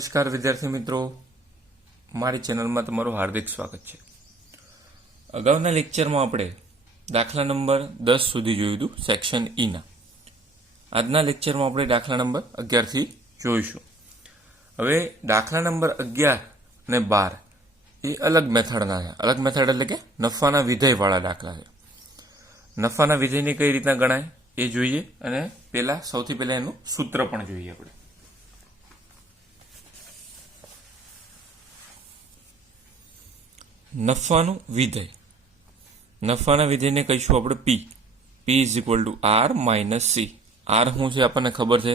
નમસ્કાર વિદ્યાર્થી મિત્રો, મારી ચેનલમાં તમારું હાર્દિક સ્વાગત છે। અગાઉના લેક્ચરમાં આપણે દાખલા નંબર 10 સુધી જોયું હતું સેક્શન ઈના। આજના લેક્ચરમાં આપણે દાખલા નંબર 11 થી જોઈશું। હવે દાખલા નંબર 11 અને 12 એ અલગ મેથડના છે। અલગ મેથડ એટલે કે નફાના વિધેયવાળા દાખલા છે। નફાના વિધેયને કઈ રીતના ગણાય એ જોઈએ અને સૌથી પહેલા એનું સૂત્ર પણ જોઈએ આપણે। નફાનું વિધેય, નફાના વિધેયને કહીશું આપણે P. P is equal to R minus C. R શું છે આપણને ખબર છે,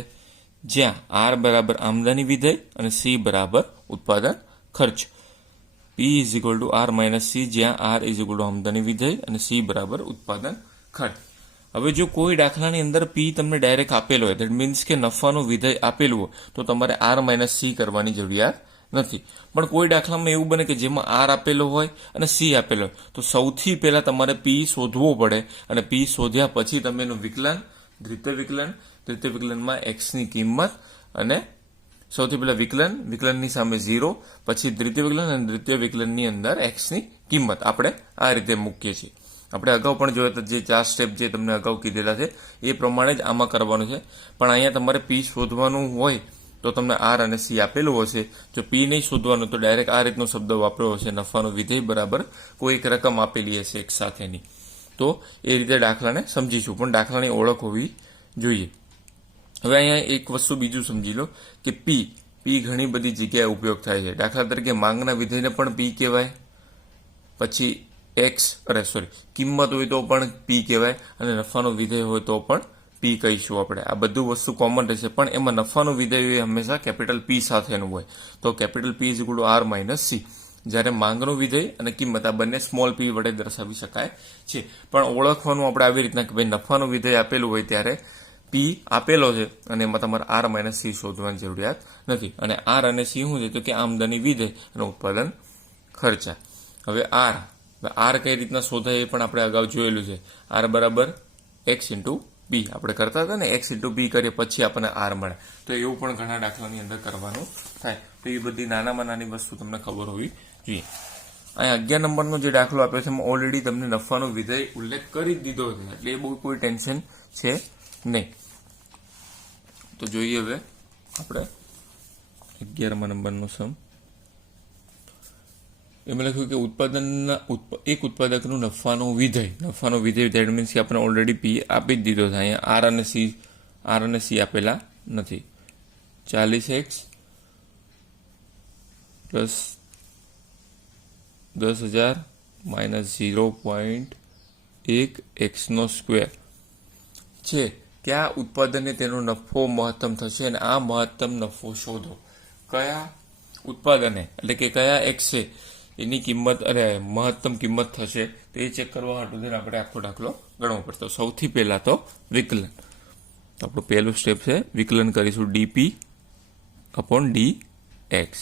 જ્યાં આર બરાબર આમદની વિધેય અને સી બરાબર ઉત્પાદન ખર્ચ। P is equal to R minus C, જ્યાં આર ઇઝ ઇક્વલ ટુ આમદની વિધેય અને સી બરાબર ઉત્પાદન ખર્ચ। હવે જો કોઈ દાખલાની અંદર પી તમને ડાયરેક્ટ આપેલો હોય, દેટ મીન્સ કે નફાનું વિધેય આપેલું હોય, તો તમારે આર માઇનસ સી કરવાની જરૂરિયાત નથી। પણ કોઈ દાખલામાં એવું બને કે જેમાં આર આપેલો હોય અને સી આપેલો હોય, તો સૌથી પહેલા તમારે પી શોધવો પડે અને પી શોધ્યા પછી તમે એનું વિકલન, દ્વિતીય વિકલનમાં એક્સની કિંમત અને સૌથી પહેલા વિકલનની સામે 0, પછી દ્વિતીય વિકલન અને દ્વિતીય વિકલનની અંદર એક્સની કિંમત આપણે આ રીતે મૂકીએ છીએ। આપણે અગાઉ પણ જોયા હતા, જે 4 સ્ટેપ જે તમને અગાઉ કીધેલા છે એ પ્રમાણે જ આમાં કરવાનું છે। પણ અહીંયા તમારે પી શોધવાનું હોય તો તમને આર અને સી આપેલું હશે। જો પી નહીં શોધવાનું તો ડાયરેક્ટ આ રીતનો શબ્દ વાપર્યો હશે, નફાનું વિધેય બરાબર કોઈ એક રકમ આપેલી હશે એક સાથેની, તો એ રીતે દાખલાને સમજીશું, પણ દાખલાની ઓળખ હોવી જોઈએ। હવે અહીંયા એક વસ્તુ બીજું સમજી લો કે પી ઘણી બધી જગ્યાએ ઉપયોગ થાય છે। દાખલા તરીકે માંગના વિધેયને પણ પી કહેવાય, પછી કિંમત હોય તો પણ પી કહેવાય, અને નફાનું વિધેય હોય તો પણ પી કહીશું આપણે। આ બધું વસ્તુ કોમન રહેશે, પણ એમાં નફાનું વિધેય હંમેશા કેપિટલ પી સાથેનું હોય, તો capital P is equal to R minus C. જ્યારે માંગનું વિધેય અને કિંમત આ બંને સ્મોલ પી વડે દર્શાવી શકાય છે। પણ ઓળખવાનું આપણે આવી રીતના કે ભાઈ નફાનું વિધેય આપેલું હોય ત્યારે પી આપેલો છે અને એમાં તમારે આર માઇનસ સી શોધવાની જરૂરિયાત નથી। અને આર અને સી શું છે તો કે આમદની વિધેય અને ઉત્પાદન ખર્ચા। હવે આર કઈ રીતના શોધાય એ પણ આપણે અગાઉ જોયેલું છે। આર બરાબર એક્સ ઇન્ટુ બી આપણે કરતા હતા ને, એક્સ ઇન્ટુ બી કરીએ પછી આપણને આર મળે, તો એવું પણ ઘણા દાખલાની અંદર કરવાનું થાય। તો એ બધી નાનામાં નાની વસ્તુ તમને ખબર હોવી જોઈએ। અહીંયા 11 નંબરનો જે દાખલો આપ્યો છે એમાં ઓલરેડી તમને નફાનો વિધેય ઉલ્લેખ કરી જ દીધો છે, એટલે એ બહુ કોઈ ટેન્શન છે નહીં। તો જોઈએ હવે આપણે 11મા નંબરનો સમ। એમાં લખ્યું કે એક ઉત્પાદકનું નફાનો વિધેય ધેટ મીન્સ કે આપણે ઓલરેડી પી આપી જ દીધો છે। અહીંયા આર અને સી આપેલા નથી। 40x પ્લસ 10,000 માઇનસ 0.1 એક્સનો સ્ક્વેર છે કે આ ઉત્પાદનને તેનો નફો મહત્તમ થશે અને આ મહત્તમ નફો શોધો। કયા ઉત્પાદને એટલે કે કયા એક્સ છે એની કિંમત મહત્તમ કિંમત થશે તો એ ચેક કરવા માટે આપણે આખો દાખલો ગણવો પડતો। સૌથી પહેલા તો વિકલન, તો આપણું પહેલું સ્ટેપ છે વિકલન કરીશું DP upon D x.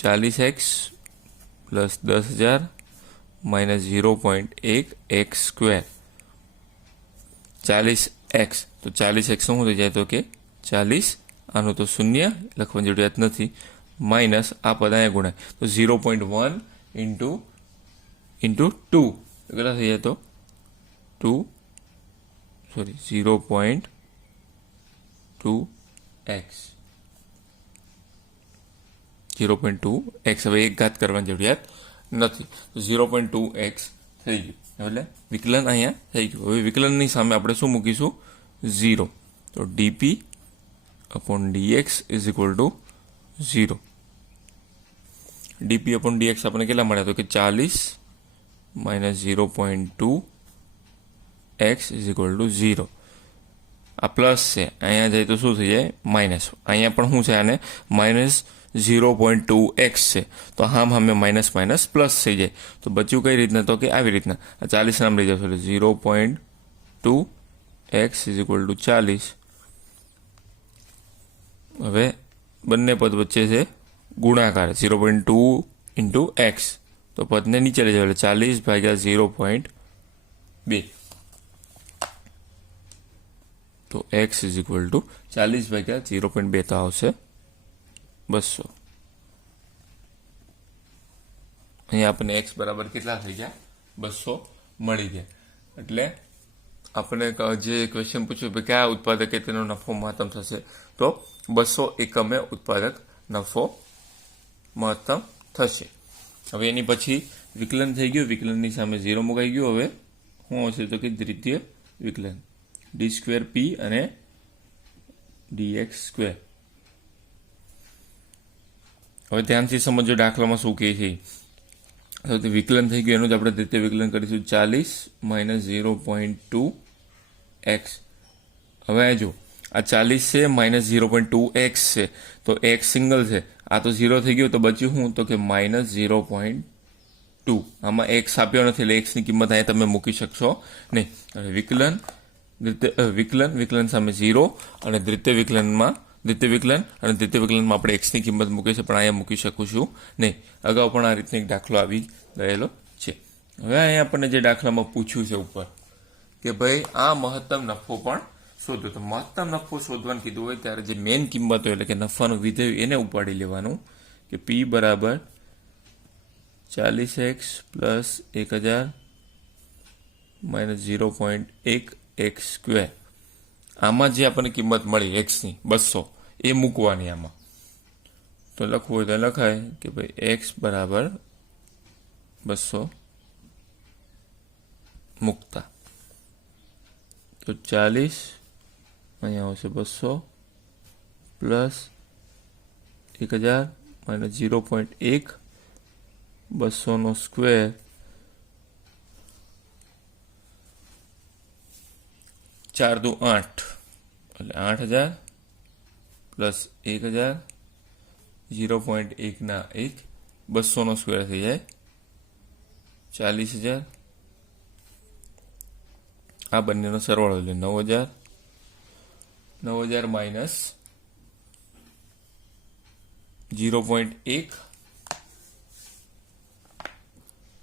40x plus 10,000 minus 0.1 x square 40x, તો 40x શું થઈ જાય તો કે 40, આનું તો 0 લખવાની જરૂરિયાત નથી, માઇનસ આ પદ અહીંયા ગુણાય તો 0.1 ઇન્ટુ 2 કેટલા થઈ જાય તો 0.2x 0.2x। હવે એક ઘાત કરવાની જરૂરિયાત નથી, તો 0.2x થઈ ગયું, એટલે વિકલન અહીંયા થઈ ગયું। હવે વિકલનની સામે આપણે શું મૂકીશું 0, તો DP upon DX is equal to 0। DP upon DX આપણે કેટલા મળ્યા તો કે 40 minus 0.2 X is equal to 0। આ પ્લસ છે, અહીંયા જાય તો શું થઈ જાય માઇનસ, અહીંયા પણ શું છે આને માઇનસ 0.2x છે, તો સામે માઇનસ માઇનસ પ્લસ થઈ જાય, તો બચ્યું કઈ રીતના તો કે આવી રીતના 40 નામ લઈ જશો એટલે 0.2x ઇઝ ઇક્વલ ટુ 40। હવે બંને પદ વચ્ચે છે ગુણાકાર 0.2 ઇન્ટુ એક્સ, તો પદને નીચે લઈ જાવ એટલે 40 ભાગ્યા 0.2 તો x ઇઝ ઇક્વલ ટુ 40 ભાગ્યા 0.2 તો આવશે 200. અહીંયા આપણને x બરાબર કેટલા થઈ ગયા 200 મળી ગયા. એટલે આપણે જે ક્વેશ્ચન પૂછ્યું કે કયા ઉત્પાદકે તેનો નફો મહત્તમ થશે, તો 200 એકમે ઉત્પાદક નફો મહત્તમ થશે. હવે એની પછી વિકલન થઈ ગયું, વિકલનની સામે 0 મુકાઈ ગયું. હવે શું આવશે તો કે દ્વિતીય વિકલન d² p અને dx². હવે ધ્યાનથી સમજો દાખલામાં શું કહે છે. તો વિકલન થઈ ગયું, એનું જ આપણે દ્વિતીય વિકલન કરીશું 40 - 0.2x. હવે જો આ 40 છે -0.2x છે, તો x સિંગલ છે, આ તો 0 થઈ ગયો, તો બચ્યું શું તો કે -0.2. આમાં x આપ્યો નથી એટલે x ની કિંમત અહીંયા તમે મૂકી શકશો નહીં. વિકલન સામે 0 અને દ્વિતીય વિકલનમાં આપણે x ની કિંમત મૂકી છે, પણ અહીંયા મૂકી શકું છું નહીં. અગાઉ પણ આ રીતનો એક દાખલો આવી ગયેલો છે. હવે અહીંયા આપણને જે દાખલામાં પૂછ્યું છે ઉપર કે ભાઈ આ મહત્તમ નફો પણ શોધો. તો મહત્તમ નફો શોધવાનું કીધું હોય ત્યારે જે મેઇન કિંમત હોય એટલે કે નફાનું વિધેય એને ઉપાડી લેવાનું કે p બરાબર 40x પ્લસ 1000 -0.1x². આમાં જે આપણને કિંમત મળી x ની 200 એ મૂકવાની. આમાં તો લખવું હોય તો લખાય કે ભાઈ x બરાબર 200 મૂકતા તો 40 અહીંયા આવશે 200 પ્લસ 1000 -0.1 200નો સ્ક્વેર 4 દુ 8 એટલે 8000 પ્લસ 1000 0.1 ના 1 200નો સ્ક્વેર થઈ જાય 40000. આ બંનેનો સરવાળો એટલે 9000 માઇનસ 0.1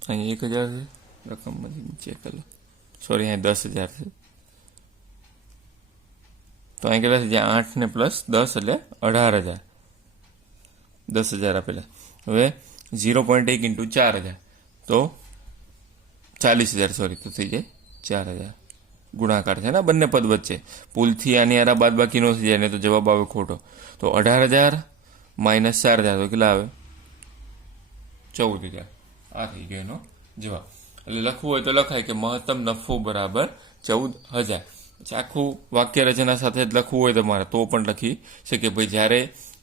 અહીંયા 1000 છે, રકમમાંથી નીચે કરો, સોરી અહીંયા 10000 છે. તો અહીં કેટલા છે, જ્યાં 8 ને પ્લસ 10 એટલે 18000, 10000 આપેલા. હવે 0.1 ઇન્ટુ 4000 તો 40000, સોરી, તો થઈ જાય 4000. ગુણાકાર છે ને બંને પદ વચ્ચે, પુલથી આની આરા બાદ બાકી નો થઈ જાય ને તો જવાબ આવે ખોટો. તો 18000 માઇનસ 4000 તો કેટલા આવે 14000. આ થઈ ગયો એનો જવાબ. એટલે લખવું હોય તો લખાય કે મહત્તમ નફો બરાબર 14000. આખું વાક્ય રચના સાથે જ લખવું હોય તમારે તો પણ લખી શકે ભાઈ જ્યારે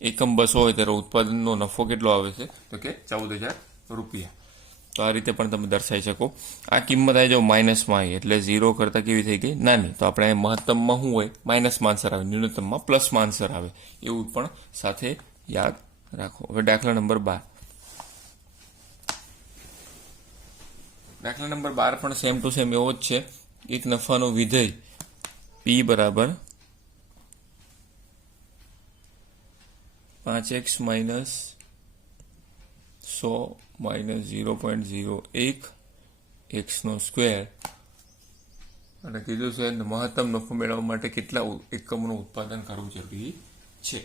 એકમ 200 હોય ત્યારે ઉત્પાદનનો નફો કેટલો આવે છે તો કે 14000 રૂપિયા. તો આ રીતે પણ તમે દર્શાવી શકો. આ કિંમત આવી જાવ માઇનસમાં આવી એટલે 0 કરતાં કેવી થઈ ગઈ નાની. તો આપણે મહત્તમમાં શું હોય માઇનસમાં આન્સર આવે, ન્યૂનતમમાં પ્લસમાં આન્સર આવે, એવું પણ સાથે યાદ રાખો. હવે દાખલા નંબર 12. દાખલા નંબર 12 પણ સેમ ટુ સેમ એવો જ છે. એક નફાનો વિધેય p બરાબર 5x માઇનસ 100 માઇનસ 0.01 x નો સ્ક્વેર અને કીધું છે મહત્તમ નફો મેળવવા માટે કેટલા એકમનું ઉત્પાદન કરવું જરૂરી છે.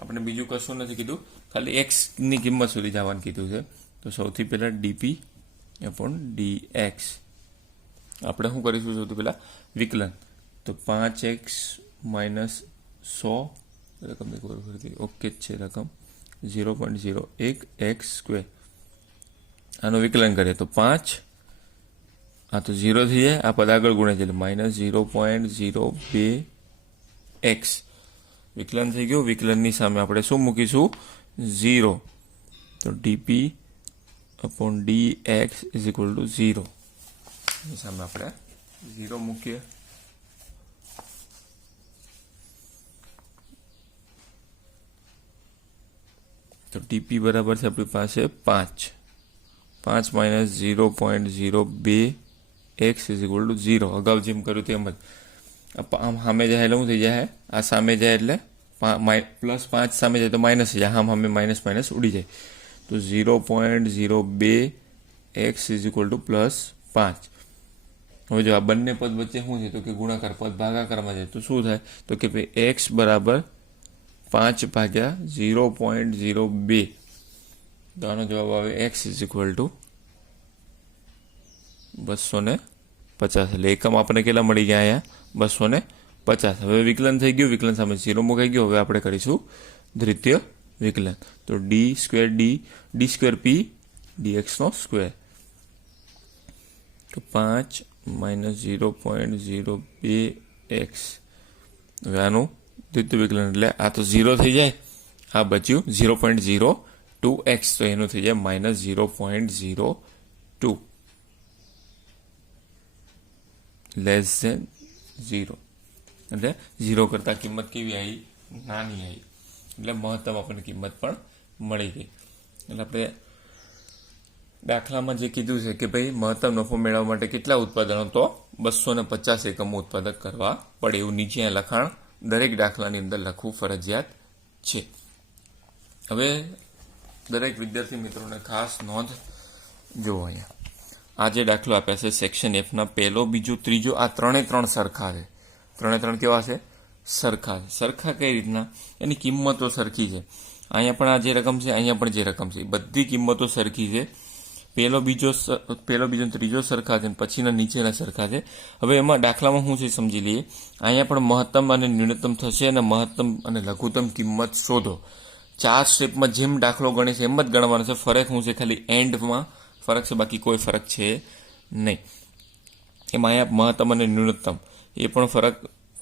આપણે બીજું કશું નથી કીધું, ખાલી x ની કિંમત સુધી જવાનું કીધું છે. તો સૌથી પહેલા dp upon dx આપણે શું કરીશું સૌથી પહેલા વિકલન. તો 5x માઇનસ 100 રકમ એક વાર ફરીથી ઓકે જ છે રકમ 0.01 x સ્ક્વેર. આનું વિકલન કરીએ તો 5, આ તો 0 થઈ જાય, આ પદ આગળ ગુણે છે એટલે માઇનસ 0.02x. વિકલન થઈ ગયું. વિકલનની સામે આપણે શું મૂકીશું 0. તો dp upon dx is equal to 0. એની સામે આપણે 0 મૂકીએ. તો dp બરાબર છે આપણી પાસે 5 minus 0.02x is equal to 0. અગાઉ જેમ કર્યું તેમ જ આમ સામે જાય એટલે શું થઈ જાય, આ સામે જાય એટલે પ્લસ 5 સામે જાય તો માઇનસ જાય, આમ સામે માઇનસ ઉડી જાય. તો 0.02x is equal two plus 5. હવે જો આ બંને પદ વચ્ચે શું છે તો કે ગુણાકાર, પદ ભાગાકારમાં જાય તો શું થાય તો કે ભાઈ એક્સ બરાબર 5/0.02. તો આનો જવાબ આવે એક્સ ઇઝ ઇક્વલ ટુ 250. એટલે એકમ આપણને કેટલા મળી ગયા અહીંયા 250. હવે વિકલન થઈ ગયું, વિકલન સામે 0 મુકાઈ ગયો. હવે આપણે કરીશું દ્વિતીય વિકલન. તો ડી સ્ક્વેર પી ડીએક્સનો સ્ક્વેર. તો 5 - 0.02x. હવે આનું દ્વિતીય વિકલન એટલે આ તો 0 થઈ જાય, આ બચ્યું 0.02x. તો એનું થઈ જાય -0.02 લેસ ધેન 0. એટલે 0 કરતાં કિંમત કેવી આવી? નાની આવી. એટલે મહત્તમ આપણને કિંમત પણ મળી ગઈ. એટલે આપણે દાખલામાં જે કીધું છે કે ભાઈ મહત્તમ નફો મેળવવા માટે કેટલા ઉત્પાદનો? તો 250 એકમો ઉત્પાદક કરવા પડે. એવું નીચે લખાણ દરેક દાખલાની અંદર લખવું ફરજિયાત છે. હવે દરેક વિદ્યાર્થી મિત્રોને ખાસ નોંધ જોવો. અહીંયા આ જે દાખલો આપ્યા છે સેક્શન એફના પહેલો, બીજો, ત્રીજો, આ 3 સરખા છે. 3 કેવા છે? સરખા છે. સરખા કઈ રીતના? એની કિંમતો સરખી છે. અહીંયા પણ આ જે રકમ છે, અહીંયા પણ જે રકમ છે, બધી કિંમતો સરખી છે. પહેલો બીજો ત્રીજો સરખા છે, પછીના નીચેના સરખા છે. હવે એમાં દાખલામાં શું છે સમજી લઈએ. અહીંયા પણ મહત્તમ અને ન્યૂનતમ થશે અને મહત્તમ અને લઘુત્તમ કિંમત શોધો. 4 સ્ટેપમાં જેમ દાખલો ગણે છે એમ જ ગણવાનો છે. ફરક શું છે? ખાલી એન્ડમાં ફરક છે, બાકી કોઈ ફરક છે નહીં. એમાં અહીંયા મહત્તમ અને ન્યૂનતમ એ પણ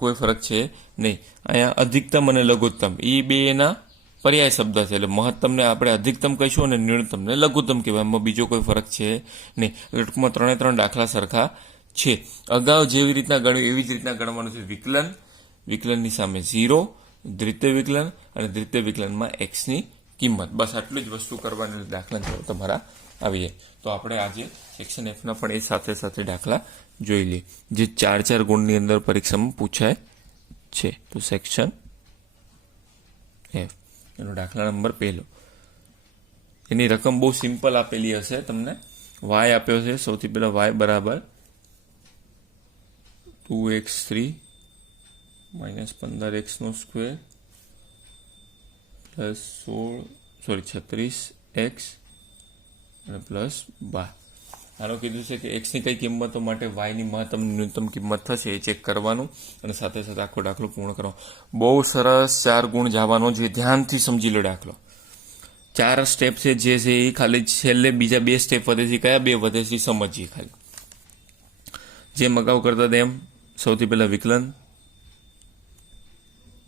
કોઈ ફરક છે નહીં. અહીંયા અધિકતમ અને લઘુત્તમ એ બે એના પર્યાય શબ્દ છે. એટલે મહત્તમને આપણે અધિકતમ કહીશું અને ન્યૂનતમને લઘુત્તમ કહેવાય. એમાં બીજો કોઈ ફરક છે નહીં. ટૂંકમાં 3 દાખલા સરખા છે. અગાઉ જેવી રીતના ગણ્યું એવી જ રીતના ગણવાનું છે. વિકલનની સામે 0, દ્વિતીય વિકલન અને દ્વિતીય વિકલનમાં એક્સની કિંમત. બસ આટલી જ વસ્તુ કરવાની. દાખલા જવાબ તમારા આવી જાય. તો આપણે આજે સેક્શન એફના પણ એ સાથે સાથે દાખલા જોઈ લઈએ જે 4 ગુણની અંદર પરીક્ષામાં પૂછાય છે. તો સેક્શન એફ એનો દાખલા નંબર પહેલો. એની રકમ બહુ સિમ્પલ આપેલી હશે તમને. વાય આપ્યો છે. સૌથી પહેલા વાય બરાબર 2x3 - 15x² પ્લસ 36x અને પ્લસ 12. આનો કીધું છે કે એક્સની કઈ કિંમતો માટે વાયની મહત્તમ ન્યૂનતમ કિંમત થશે એ ચેક કરવાનું અને સાથે સાથે આખો દાખલો પૂર્ણ કરવાનો. બહુ સરસ 4 ગુણ જવાનો છે. ધ્યાનથી સમજી લો દાખલો. 4 સ્ટેપ છે જે છે એ ખાલી છેલ્લે બીજા 2 સ્ટેપ વધે છે. કયા 2 વધે છે સમજીએ ખાલી. જેમ અગાઉ કરતા તેમ સૌથી પહેલા વિકલન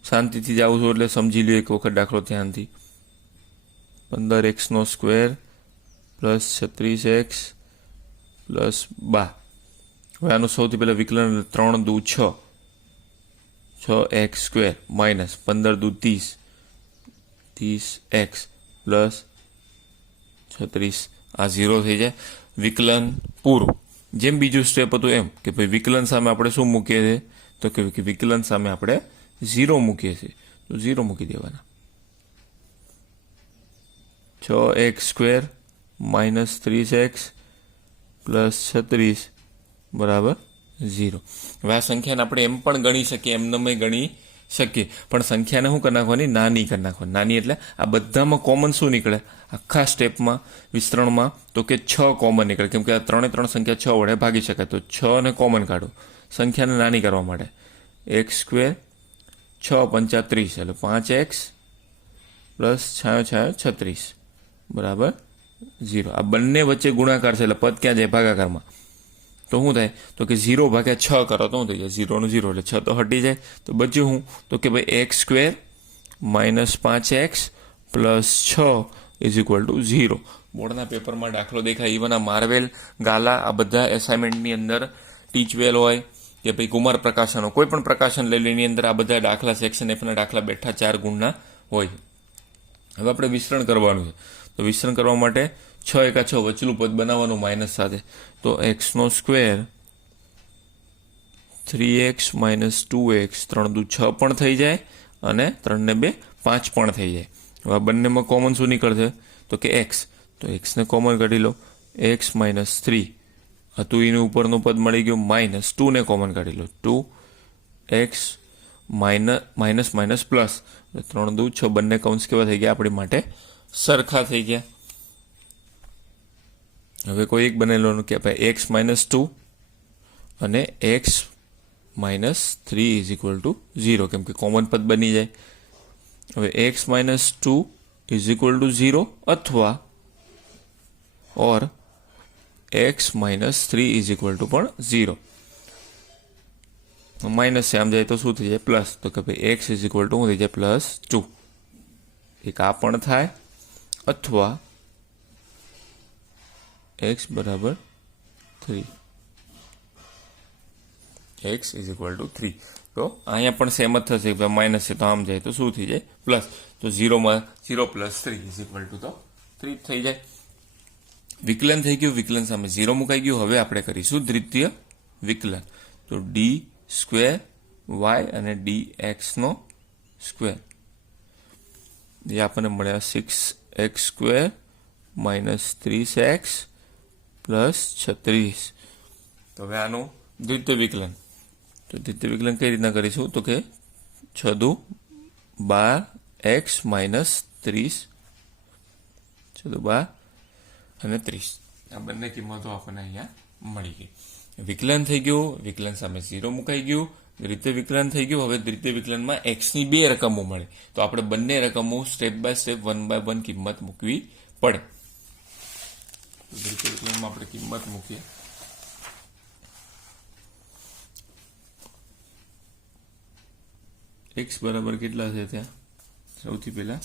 શાંતિથી જાઉં છું એટલે સમજી લો એક વખત દાખલો ધ્યાનથી. 15x² plus 36x plus 12. હવે આનું સૌથી પહેલા વિકલન 3 દુ 6, 6x² માઇનસ 15 દુ 30, 30x પ્લસ 36. આ 0 થઈ જાય. વિકલન પૂરું. જેમ બીજું સ્ટેપ હતું એમ કે ભાઈ વિકલન સામે આપણે શું મૂકીએ છીએ તો કે વિકલન સામે આપણે 0 મૂકીએ છીએ. તો 0 મૂકી દેવાના. 6x² માઇનસ 30x પ્લસ 36 બરાબર 0. હવે આ સંખ્યાને આપણે એમ પણ ગણી શકીએ, એમને ગણી શકીએ, પણ સંખ્યાને શું કરી નાખવાની? નાની કરી નાખવાની. નાની એટલે આ બધામાં કોમન શું નીકળે? આખા સ્ટેપમાં વિસ્તરણમાં તો કે 6 કોમન નીકળે. કેમ કે આ 3 સંખ્યા 6 વડે ભાગી શકાય. તો 6 ને કોમન કાઢો સંખ્યાને નાની કરવા માટે. x² 6 પંચા 30 એટલે 5x પ્લસ 36 બરાબર 0. આ બંને વચ્ચે ગુણાકાર છે એટલે પદ ક્યાં જાય? ભાગાકારમાં. તો શું થાય તો કે 0 ભાગ્યા 6 કરો તો શું થઈ જાય? 0 નું 0 એટલે 6 તો હટી જાય. તો બચ્યું હું તો કે ભાઈ x² minus 5x plus 6 is equal to 0. બોર્ડના પેપરમાં દાખલો દેખાય. ઇવન આ માર્વેલ, ગાલા આ બધા એસાઇનમેન્ટની અંદર ટીચવેલ હોય કે ભાઈ કુમાર પ્રકાશનો કોઈ પણ પ્રકાશન લઈ લો એની અંદર આ બધા દાખલા સેક્શન એફના દાખલા બેઠા 4 ગુણના હોય. હવે આપણે વિસ્તરણ કરવાનું છે. તો વિસ્તરણ કરવા માટે 6 એકા 6 વચલું પદ બનાવવાનું માઇનસ સાથે. તો x² 3x માઇનસ 2x 3 દુ 6 પણ થઈ જાય અને 3 ને 2 5 પણ થઈ જાય. હવે આ બંનેમાં કોમન શું નીકળશે તો કે x. તો x ને કોમન કાઢી લો. x માઇનસ 3 હતું એનું ઉપરનું પદ મળી ગયું, -2 ને કોમન કાઢી લો, 2x માઇનસ માઇનસ પ્લસ, 3 દુ 6, બંને કૌંસ કેવા થઈ ગયા આપણી માટે સરખા થઈ ગયા. હવે કોઈ એક બનેલો કે ભાઈ x-2 અને x-3 ઇઝ ઇક્વલ ટુ 0, કેમ કે કોમન પદ બની જાય. હવે x-2 ઇઝ ઇક્વલ ટુ 0 અથવા ઓર x-3 ઇઝ ઇક્વલ ટુ પણ 0. માઇનસ છે, આમ જાય તો શું થઈ જાય પ્લસ, તો કે ભાઈ x ઇઝ ઇક્વલ ટુ શું થઈ જાય +2. એક આ પણ થાય અથવા x બરાબર 3, x ઇઝ ઇક્વલ ટુ 3. તો અહીંયા પણ સેમ જ થશે, માઇનસ છે તો આમ જાય તો શું થઈ જાય પ્લસ, તો 0 + 3 ઇઝ ઇક્વલ ટુ તો 3 થઈ જાય. વિકલન થઈ ગયું, વિકલન સામે 0 મુકાઈ ગયું. હવે આપણે કરીશું દ્વિતીય વિકલન. તો d² y અને dx² એ આપણને મળ્યા 6x² - 3x + 36. તો હવે આનું દ્વિતીય વિકલન, તો દ્વિતીય વિકલન કઈ રીતના કરીશું, તો કે 6 દુ 12x - 30, 6 દુ 12 અને 30, આ બંને કિંમતો આપણને અહીંયા મળી ગઈ. વિકલન થઈ ગયું, વિકલન સામે 0 મુકાઈ ગયું, દ્વિતીય વિકલન થઈ ગયું. હવે દ્વિતીય વિકલનમાં x ની 2 રકમો મળે, તો આપણે બંને રકમો સ્ટેપ બાય સ્ટેપ 1 by 1 કિંમત મૂકવી પડે. દ્વિતીય વિકલનમાં આપણે કિંમત મૂકીએ. x બરાબર કેટલા છે ત્યાં, સૌથી પહેલા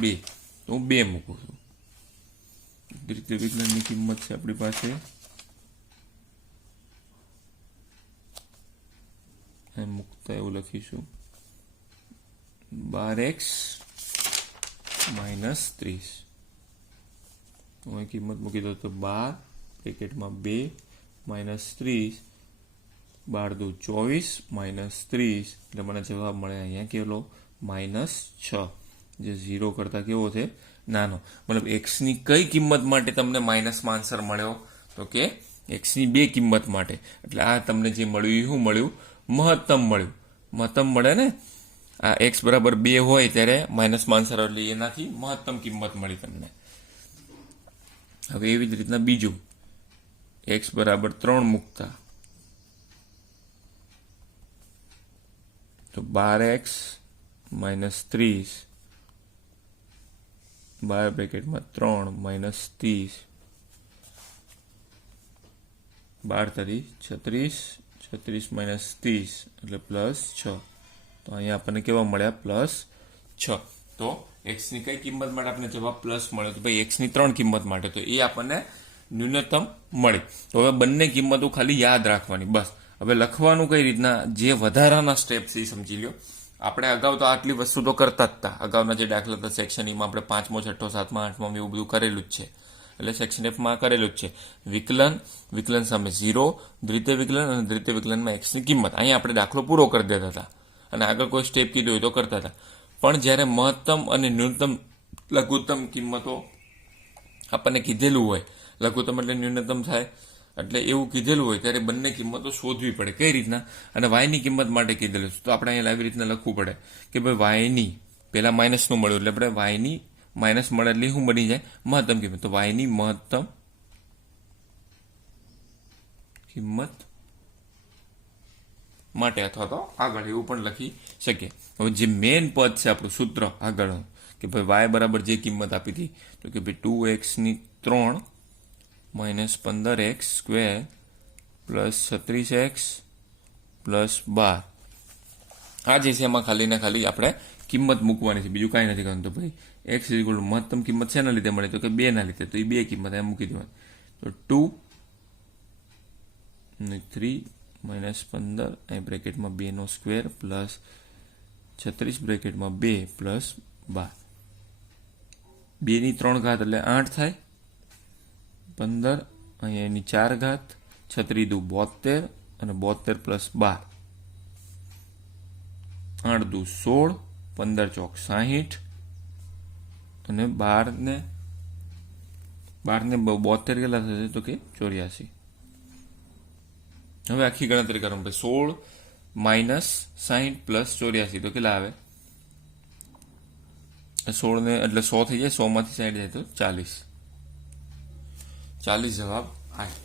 2, તો હું 2 મૂકું છું. દ્વિતીય વિકલનની કિંમત છે આપણી પાસે મૂકતા એવું લખીશું 12x - 30. તો અહીં કિંમત મૂકી દો તો 12 બ્રેકેટમાં 2 -30, 12 દુ 24 - 30, એટલે મને જવાબ મળે અહીંયા કેટલો -6, જે 0 કરતા કેવો છે નાનો. મતલબ એક્સની કઈ કિંમત માટે તમને માઇનસમાં આન્સર મળ્યો, તો કે એક્સની 2 કિંમત માટે. એટલે આ તમને જે મળ્યું એ શું મળ્યું, મહત્તમ મળ્યું. મહત્તમ મળે ને, આ x બરાબર 2 હોય ત્યારે માઇનસમાં આન્સર, એટલે એનાથી મહત્તમ કિંમત મળી તમને. હવે એવી જ રીતના બીજું x બરાબર 3 મૂકતા, તો 12x - 30, 12 બ્રેકેટમાં 3 - 30, 12 તારી 36, 36 - 30 એટલે +6. તો અહીંયા આપણને કેવા મળ્યા +6. તો એક્સની કઈ કિંમત માટે આપણને જવાબ પ્લસ મળ્યો, તો ભાઈ એક્સની 3 કિંમત માટે, તો એ આપણને ન્યૂનતમ મળી. તો હવે બંને કિંમતો ખાલી યાદ રાખવાની બસ. હવે લખવાનું કઈ રીતના, જે વધારાના સ્ટેપ છે એ સમજી લો. આપણે અગાઉ તો આટલી વસ્તુ તો કરતા જ હતા, અગાઉના જે દાખલા હતા સેક્શન ઈમાં આપણે 5મો 6ઠ્ઠો 7મા 8મા એવું બધું કરેલું જ છે, એટલે સેક્શન Fમાં કરેલું જ છે. વિકલન, વિકલન સામે 0, દ્વિતીય વિકલન અને દ્વિતીય વિકલનમાં એક્સની કિંમત. અહીંયા આપણે દાખલો પૂરો કરી દેતા હતા અને આગળ કોઈ સ્ટેપ કીધું હોય તો કરતા હતા. પણ જ્યારે મહત્તમ અને ન્યૂનતમ લઘુત્તમ કિંમતો આપણને કીધેલું હોય, લઘુત્તમ એટલે ન્યૂનતમ થાય, એટલે એવું કીધેલું હોય ત્યારે બંને કિંમતો શોધવી પડે. કઈ રીતના, અને વાયની કિંમત માટે કીધેલું છે, તો આપણે અહીંયા આવી રીતના લખવું પડે કે ભાઈ વાયની પહેલા માઇનસનું મળ્યું, એટલે આપણે વાયની માઇનસ મળે એટલે શું બની જાય મહત્તમ કિંમત. તો વાયની મહત્તમ કિંમત માટે અથવા તો આગળ એવું પણ લખી શકીએ. હવે જે મેઇન પદ છે આપણું સૂત્ર આગળ, કે ભાઈ વાય બરાબર જે કિંમત આપી હતી, તો કે ભાઈ 2x3 - 15x² + 36x + 12. આ જે છે એમાં ખાલી ને ખાલી આપણે કિંમત મૂકવાની છે, બીજું કાંઈ નથી કરવાનું. તો ભાઈ x = મહત્તમ કિંમત શેના લીધે મળે, તો કે 2 ના લીધે, તો એ 2 કિંમત એમ મૂકી દેવાની. તો 2 અને 3 - 15 અહીં બ્રેકેટમાં 2² + 36 બ્રેકેટમાં 2 + 12, 2 ની 3 ઘાત એટલે 8 થાય, 15 અહીંયા એની 4 ઘાત, 36 દુ 72 અને 72 + 12, 8 દુ 16, 15 ચોક 60 અને 12 ને 12 ને 72 કેટલા થશે? તો કે 84. હવે આખી ગણતરી કરો ભાઈ. 16 માઇનસ 60 પ્લસ 84 તો કેટલા આવે? 16 ને એટલે 100 થઈ જાય. 100 માંથી 60 જાય તો 40. 40 જવાબ આવે.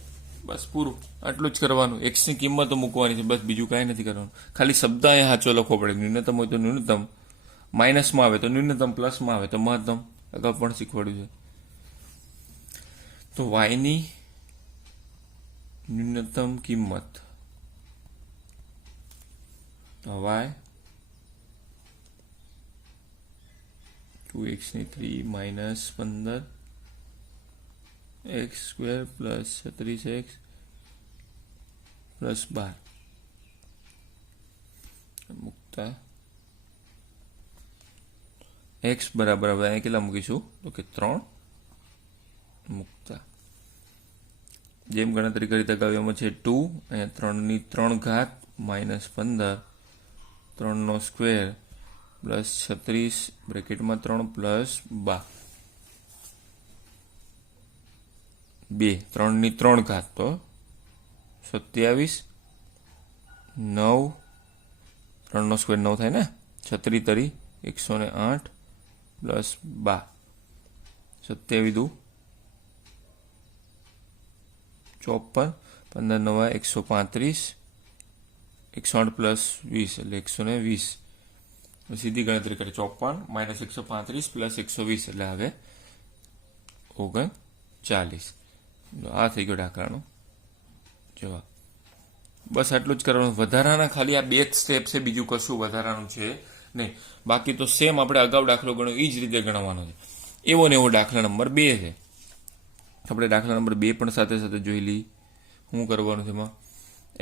બસ પૂરું, આટલું જ કરવાનું. એક્સ ની કિંમતો મૂકવાની છે, બસ બીજું કાંઈ નથી કરવાનું. ખાલી શબ્દ અહીંયા સાચો લખવો પડે. ન્યૂનતમ હોય તો ન્યૂનતમ, માઇનસમાં આવે તો ન્યૂનતમ, પ્લસમાં આવે તો મહત્તમ. અગાઉ પણ શીખવાડ્યું છે. તો વાયની ન્યૂનતમ કિંમત, વાય 2x ની 3 minus 15 x square plus 36x plus 12 મૂકતા x બરાબર હવે અહીંયા કેટલા મૂકીશું? તો કે 3 મૂકતા જેમ ગણતરી કરી તગાવ એમાં છે 2, અહીંયા 3 ની 3 ઘાત માઇનસ 15, 3 નો સ્ક્વેર પ્લસ 36 બ્રેકેટમાં 3 પ્લસ 2, 3 ની 3 ઘાત તો 27, 9, 3 નો સ્ક્વેર 9 થાય ને, 36 તરી 108 પ્લસ 2, 27 દુ 54, 15 નવા 135, 108 પ્લસ 20 એટલે 120. સીધી ગણતરી કરી. 54 માઇનસ 135 પ્લસ 120 એટલે આવે 39. આ થઈ ગયો દાખલાનો જવાબ. બસ આટલું જ કરવાનું. વધારાના ખાલી આ 2 સ્ટેપ છે, બીજું કશું વધારાનું છે નહીં. બાકી તો સેમ આપણે અગાઉ દાખલો ગણ્યો એ જ રીતે ગણવાનો છે. એવો ને એવો દાખલા નંબર 2 છે. આપણે દાખલા નંબર 2 પણ સાથે સાથે જોઈ લઈએ. શું કરવાનું છે એમાં?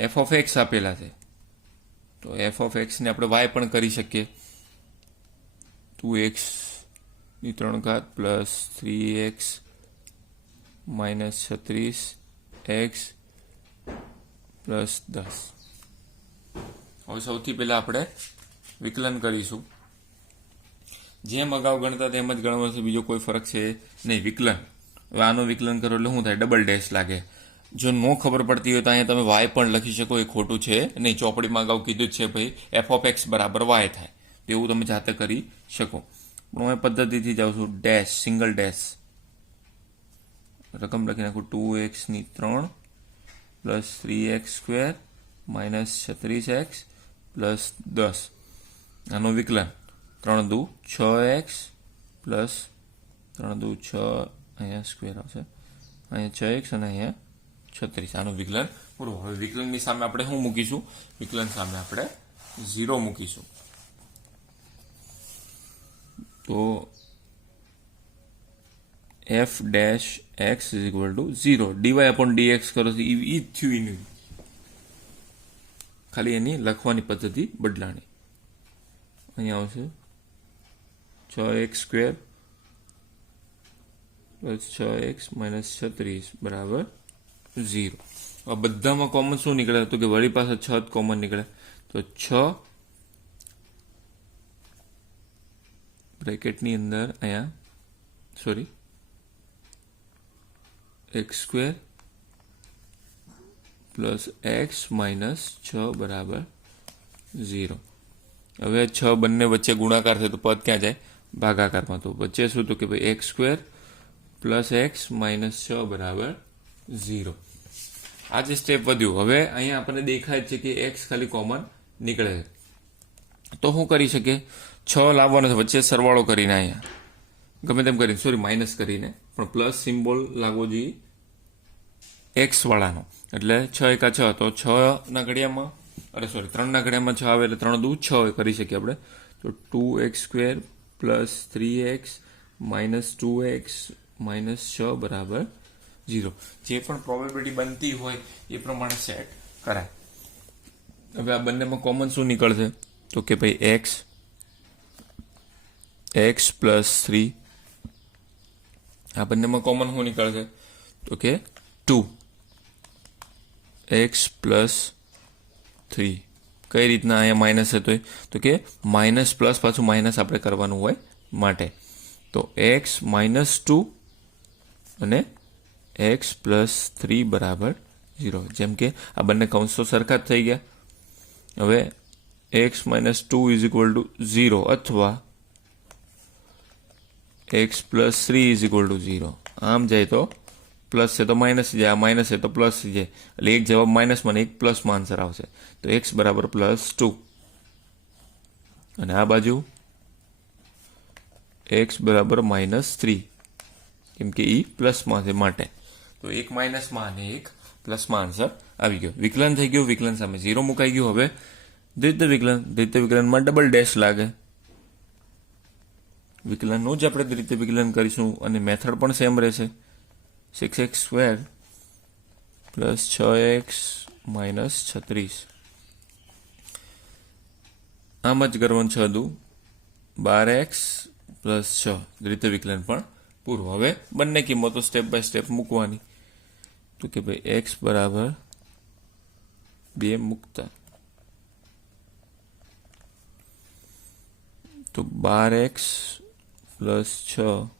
એફ ઓફ એક્સ આપેલા છે, તો એફ ઓફ એક્સને આપણે વાય પણ કરી શકીએ. 2x ની 3 ઘાત plus 3x minus 36x plus 10. હવે સૌથી પહેલા આપણે વિકલન કરીશું. જેમ અગાઉ ગણતા તેમ જ ગણવાનું છે, બીજો કોઈ ફરક છે નહીં. વિકલન, હવે આનું વિકલન કરો એટલે શું થાય? ડબલ ડેશ લાગે. જો નો ખબર પડતી હોય તો અહીંયા તમે વાય પણ લખી શકો, એ ખોટું છે નહીં. ચોપડીમાં અગાઉ કીધું જ છે ભાઈ એફ ઓફ એક્સ બરાબર વાય થાય, તો એવું તમે જાતે કરી શકો. પણ હું એ પદ્ધતિથી જાઉં છું. ડેશ, સિંગલ ડેશ, રકમ લખી નાખું. 2x ની 3 plus 3x square minus 36x plus 10. આનું વિકલન 3 દુ 6x પ્લસ 3 દુ 6, અહીંયા સ્ક્વેર આવશે, અહીંયા 6x અને અહીંયા 36. આનું વિકલન પૂરું. હવે વિકલનની સામે આપણે શું મૂકીશું? વિકલન સામે આપણે 0 મૂકીશું. તો F dash X is equal to 0. DY upon DX કરો છો એ જ થયું એનું, ખાલી એની લખવાની પદ્ધતિ બદલાણી. અહીંયા આવશે 6x square plus 6x minus 36 બરાબર 0. હવે બધામાં કોમન શું નીકળે? તો કે વળી પાસે 6 કોમન નીકળે, તો 6 બ્રેકેટની અંદર અહીંયા sorry x square plus x minus 6 બરાબર 0. હવે 6 બંને વચ્ચે ગુણાકાર થાય તો પદ ક્યાં જાય? ભાગાકારમાં. તો વચ્ચે શું? તો કે ભાઈ x square plus x minus 6 બરાબર 0. આ જે સ્ટેપ વધ્યું. હવે અહીંયા આપણને દેખાય છે કે એક્સ ખાલી કોમન નીકળે છે, તો શું કરી શકીએ? 6 લાવવાનો છે, વચ્ચે સરવાળો કરીને અહીંયા ગમે તેમ કરીને, સોરી માઇનસ કરીને, પણ પ્લસ સિમ્બોલ લાગવો જોઈએ એક્સ વાળાનો. એટલે 6 એકા 6, તો 6 ના ઘડિયામાં, અરે સોરી 3 ના ઘડિયામાં 6 આવે એટલે 3 દુ 6 કરી શકીએ આપણે. તો 2x square plus 3x minus 2x minus 6 બરાબર 0. જે પણ પ્રોબેબિલિટી બનતી હોય એ પ્રમાણે સેટ કરાય. હવે આ બંનેમાં કોમન શું નીકળશે? તો કે ભાઈ એક્સ પ્લસ 3. આ બંનેમાં કોમન શું નીકળશે? તો કે 2x પ્લસ 3. કઈ રીતના? અહીંયા માઇનસ હતો તો કે માઇનસ પ્લસ પાછું માઇનસ આપણે કરવાનું હોય માટે. તો x માઇનસ 2 અને x પ્લસ 3 બરાબર 0. જેમ કે આ બંને કૌંસ તો સરખા જ થઈ ગયા. હવે x minus 2 is equal to 0 અથવા x plus 3 is equal to 0. આમ જાય તો પ્લસ છે તો માઇનસ જાય, આ માઇનસ છે તો પ્લસ જાય, એટલે એક જવાબ માઇનસમાં ને એક પ્લસમાં આન્સર આવશે. તો x બરાબર પ્લસ 2 અને આ બાજુ x બરાબર માઇનસ 3, કેમ કે એ પ્લસમાં છે માટે. તો એક માઇનસમાં અને એક પ્લસમાં આન્સર આવી ગયો. વિકલન થઈ ગયું, વિકલન સામે 0 મુકાઈ ગયું. હવે દ્વિતીય વિકલનમાં ડબલ ડેશ લાગે. વિકલનનું જ આપણે દ્વિતીય વિકલન કરીશું અને મેથડ પણ સેમ રહેશે. 6x² plus 6x minus 36. આમ જ કરવાનું 6 દુ 12x પ્લસ 6. દ્વિતીય વિકલન પણ પૂરું. હવે બંને કિંમતો સ્ટેપ બાય સ્ટેપ મૂકવાની. તો કે ભાઈ x બરાબર 2 મૂકતા તો 12x પ્લસ 6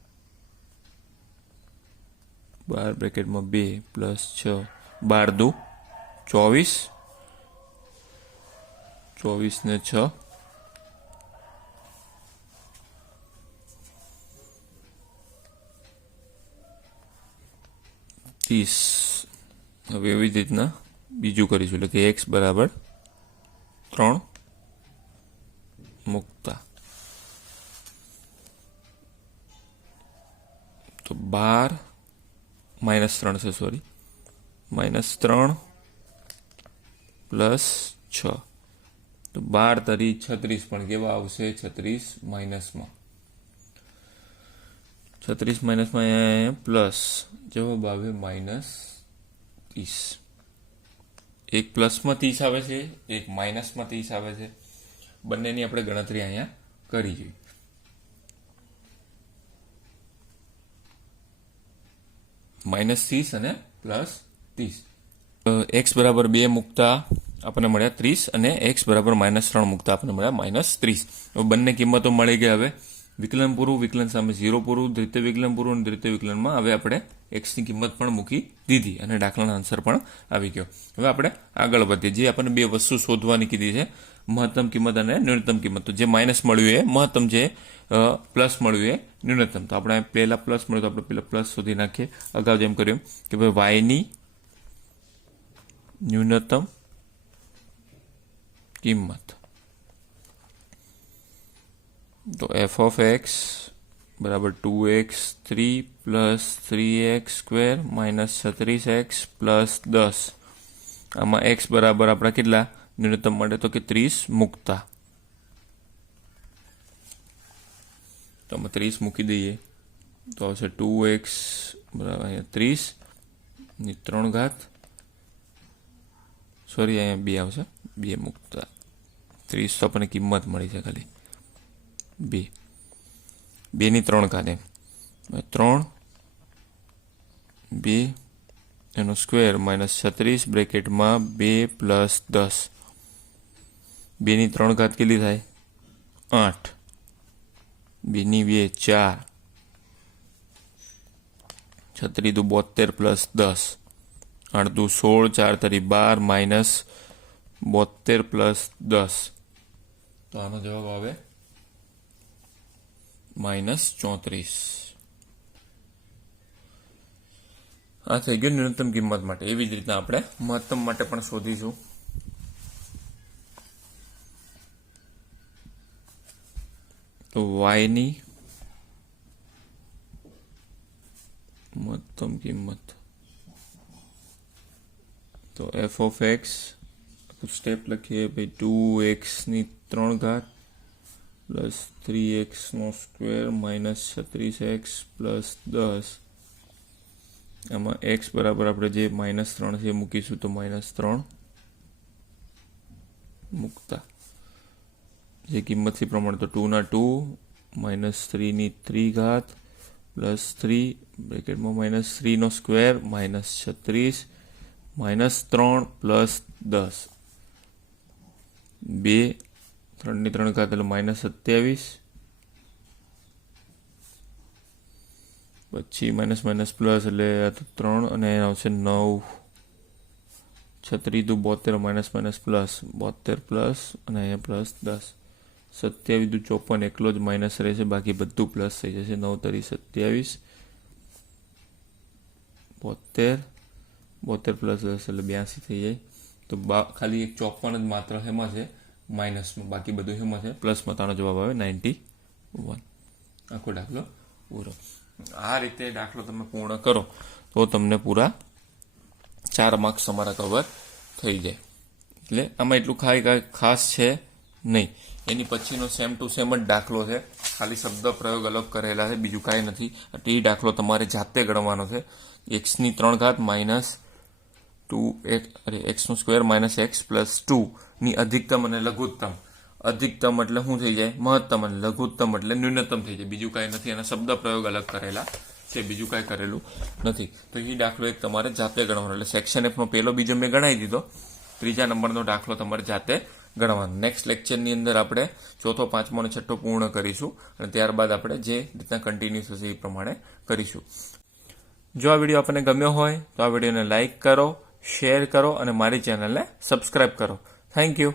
12 બ્રેકેટમાં 2 પ્લસ 6 12 દુ 24, 24 ને 6 30. હવે એવી જ રીતના બીજું કરીશું, એટલે કે x બરાબર 3 મૂકતા તો 12 માઇનસ 3 છે, સોરી, માઇનસ 3 પ્લસ 6 તો 12 તરી 36 પણ કેવા આવશે? 36 માઇનસમાં, 36 માઇનસમાં અહીંયા પ્લસ, જવાબ આવે માઇનસ 30. એક પ્લસમાં 30 આવે છે, એક માઇનસમાં 30 આવે છે. બંનેની આપણે ગણતરી અહીંયા કરી જોઈએ. માઇનસ 30 અને પ્લસ 30. x બરાબર 2 મૂકતા આપણને મળ્યા 30 અને x બરાબર માઇનસ 3 મૂકતા આપણને મળ્યા માઇનસ 30. હવે બંને કિંમતો મળી ગઈ. હવે વિકલન પૂરું, વિકલન સામે 0 પૂરું, દ્વિતીય વિકલન પૂરું અને દ્વિતીય વિકલનમાં હવે આપણે x ની કિંમત પણ મૂકી દીધી અને દાખલાનો આન્સર પણ આવી ગયો. હવે આપણે આગળ વધીએ. જે આપણને બે વસ્તુ શોધવાની કીધી છે, મહત્તમ કિંમત અને ન્યૂનતમ કિંમત. તો જે માઇનસ મળ્યું એ મહત્તમ, જે પ્લસ મળ્યું એ ન્યૂનતમ. તો આપણે પહેલા પ્લસ મળ્યું તો આપણે પહેલા પ્લસ શોધી નાખીએ. અગાઉ જેમ કર્યું કે ભાઈ વાયની ન્યૂનતમ કિંમત. તો f of x બરાબર 2x3 plus 3x² minus 36x plus 10. આમાં x બરાબર આપણા કેટલા ન્યૂનતમ મળે? તો કે 30 મૂકતા. તો આમાં 30 મૂકી દઈએ તો આવશે 2x બરાબર અહીંયા 30 ની 3 ઘાત, સોરી અહીંયા 2 આવશે, 2 મૂકતા 30 તો આપણને કિંમત મળી છે ખાલી 2 ની 3 ઘાત, એમ 3 2 એનો સ્ક્વેર માઇનસ 36 બ્રેકેટમાં 2 પ્લસ 10. 2 ની 3 ઘાત કેટલી થાય? 8. 2 ની 2 4, 36 દુ 72 પ્લસ 10, 8 દુ 16, 4 તરી 12 માઇનસ 72 પ્લસ 10. તો આનો જવાબ આવે માઇનસ 34. આ થઈ ગયું ન્યૂનતમ કિંમત માટે. એવી જ રીતના આપણે મહત્તમ માટે પણ શોધીશું. તો વાયની મહત્તમ કિંમત, તો f of x સ્ટેપ લખીએ ભાઈ 2x ની 3 ઘાત પ્લસ 3x નો સ્ક્વેર માઇનસ 36x પ્લસ 10. આમાં x બરાબર આપણે જે માઇનસ 3 છે મૂકીશું, તો માઇનસ 3 મૂકતા જે કિંમત છે પ્રમાણે, તો 2 ના 2 માઇનસ 3 ની 3 ઘાત પ્લસ 3 બ્રેકેટમાં માઇનસ 3 નો સ્ક્વેર માઇનસ 36 માઇનસ 3 પ્લસ 10. 2 3 ની 3 ઘાત એટલે માઇનસ 27 પછી માઇનસ માઇનસ પ્લસ એટલે આ તો 3 અને આવશે 9 36 દુ 72 માઇનસ માઇનસ પ્લસ 72 પ્લસ અને અહીંયા પ્લસ 10 27 દુ 54 એકલો જ માઇનસ રહેશે, બાકી બધું પ્લસ થઈ જશે. 9 તરી 27 72 72 પ્લસ 10 એટલે 82 થઈ જાય. તો ખાલી એક 54 જ માત્ર હેમાં છે માઇનસમાં, બાકી બધું હેમાં છે પ્લસમાં. તાનો જવાબ આવે 91. આખો દાખલો પૂરો. આ રીતે દાખલો તમે પૂર્ણ કરો તો તમને પૂરા 4 માર્ક્સ તમારા કવર થઈ જાય. એટલે આમાં એટલું ખાસ છે નહીં. એની પછીનો સેમ ટુ સેમ જ દાખલો છે, ખાલી શબ્દ પ્રયોગ અલગ કરેલા છે, બીજું કાંઈ નથી. એ દાખલો તમારે જાતે ગણવાનો છે. એક્સની 3 ઘાત માઇનસ 2 એક્સનો સ્ક્વેર માઇનસ એક્સ પ્લસ 2ની અધિકતમ અને લઘુત્તમ. અધિકતમ એટલે શું થઈ જાય? મહત્તમ. અને લઘુત્તમ એટલે ન્યૂનતમ થઈ જાય. બીજું કાંઈ નથી. એના શબ્દ પ્રયોગ અલગ કરેલા છે, બીજું કાંઈ કરેલું નથી. તો એ દાખલો એક તમારે જાતે ગણવાનો. એટલે સેક્શન એફનો પહેલો બીજો મેં ગણાવી દીધો. 3જા નંબરનો દાખલો તમારે જાતે ગણવાનો. નેક્સ્ટ લેક્ચરની અંદર આપણે 4થો 5મો અને 6થો પૂર્ણ કરીશું અને ત્યારબાદ આપણે જે રીતના કન્ટિન્યુ થશે એ પ્રમાણે કરીશું. જો આ વિડીયો આપણને ગમ્યો હોય તો આ વિડીયોને લાઇક કરો, શેર કરો અને મારી ચેનલને સબસ્ક્રાઇબ કરો. Thank you.